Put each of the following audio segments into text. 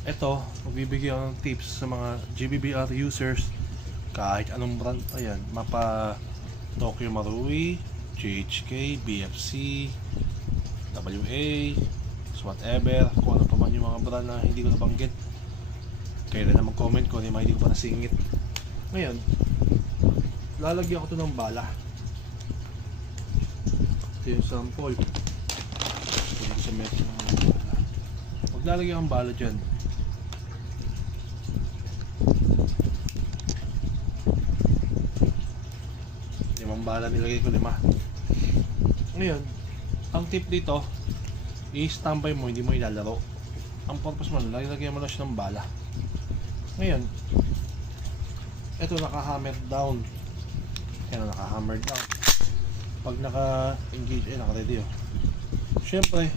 Ito, magbibigay ako ng tips sa mga GBBR users kahit anong brand pa yan. Mapa Tokyo Marui, GHK, BFC, WA, whatever, kung ano pa man yung mga brand na hindi ko nabanggit. Kailan na mag-comment ko, hindi ko pa nasingit. Ngayon, lalagyan ko to ng bala. Ito yung sample. Ito sa metal ng bala. Maglalagyan ang bala dyan. Limang bala nilagay ko, 5. Ngayon, ang tip dito, i-standby mo, hindi mo ilalaro. Ang purpose mo, lagyan mo na siya ng bala. Ngayon, ito naka-hammer down. Yan, naka-hammer down. Pag naka-engage, naka-ready. Siyempre,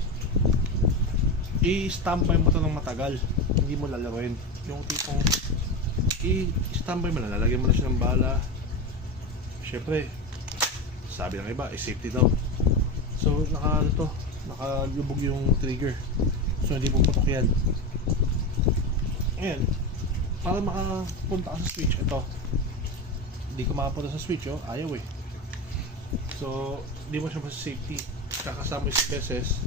i-standby mo ito ng matagal. Hindi mo lalaroin. Yung tipong i-standby mo na, lalagyan mo na siya ng bala. Siyempre, sabi ng iba, safety daw. So, nakalubog yung trigger. So, hindi puputok yan. Ngayon, para makapunta ka sa switch, ito. Hindi ko makapunta sa switch, ayaw eh. So, hindi mo siya safety. Kakasama yung beses,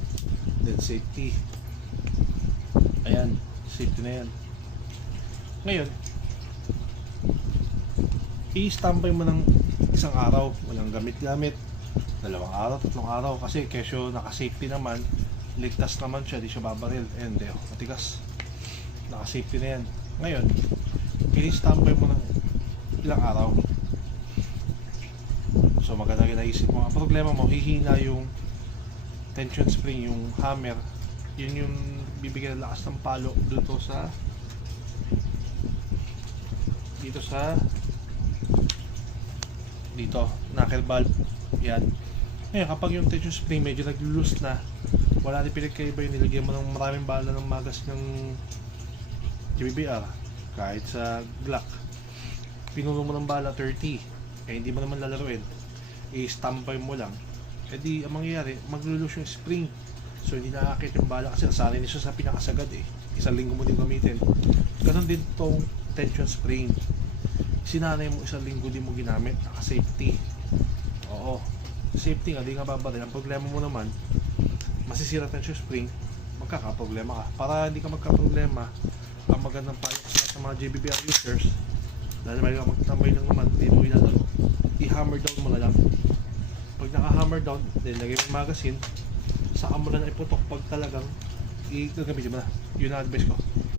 then safety. Ayan, safety na yan. Ngayon, i-standby mo ng isang araw, walang gamit-gamit, 2 araw, 3 araw, kasi kesyo naka-safety naman, ligtas naman siya, di siya babaril, and matigas, naka-safety na yan. Ngayon, i-standby mo ng ilang araw. So maganda naisip mo, ang problema mo, hihina yung tension spring, yung hammer, yun yung bibigyan ng lakas ng palo dito sa dito, knuckle valve. Yan. Ngayon, kapag yung tension spring medyo nag-loose na, wala rin pinagkaiba yung nilagyan mo ng maraming bala ng magas ng GBBR, kahit sa Glock, pinuno mo ng bala 30, hindi mo naman lalaruin, i-standby mo lang, di ang mangyayari, mag-loose yung spring. So hindi nakakit yung bala kasi nasanay niya sa pinakasagad eh. 1 linggo mo din gamitin. Ganon din tong tension spring. Sinanay mo 1 linggo din mo ginamit, naka-safety. Oo, safety nga, di nga babaril. Ang problema mo naman, masisira tension spring, magkakaproblema ka. Para hindi ka magkaproblema, ang magandang payo ko sa mga JBBR users, dahil may magtambay lang naman, hindi mo ilalaro, i-hammer down mo na lang. Pag naka-hammer down, then lagay mo yung magazine, saka mo na iputok pag talagang i-gagamitin mo na. Yun ang advice ko.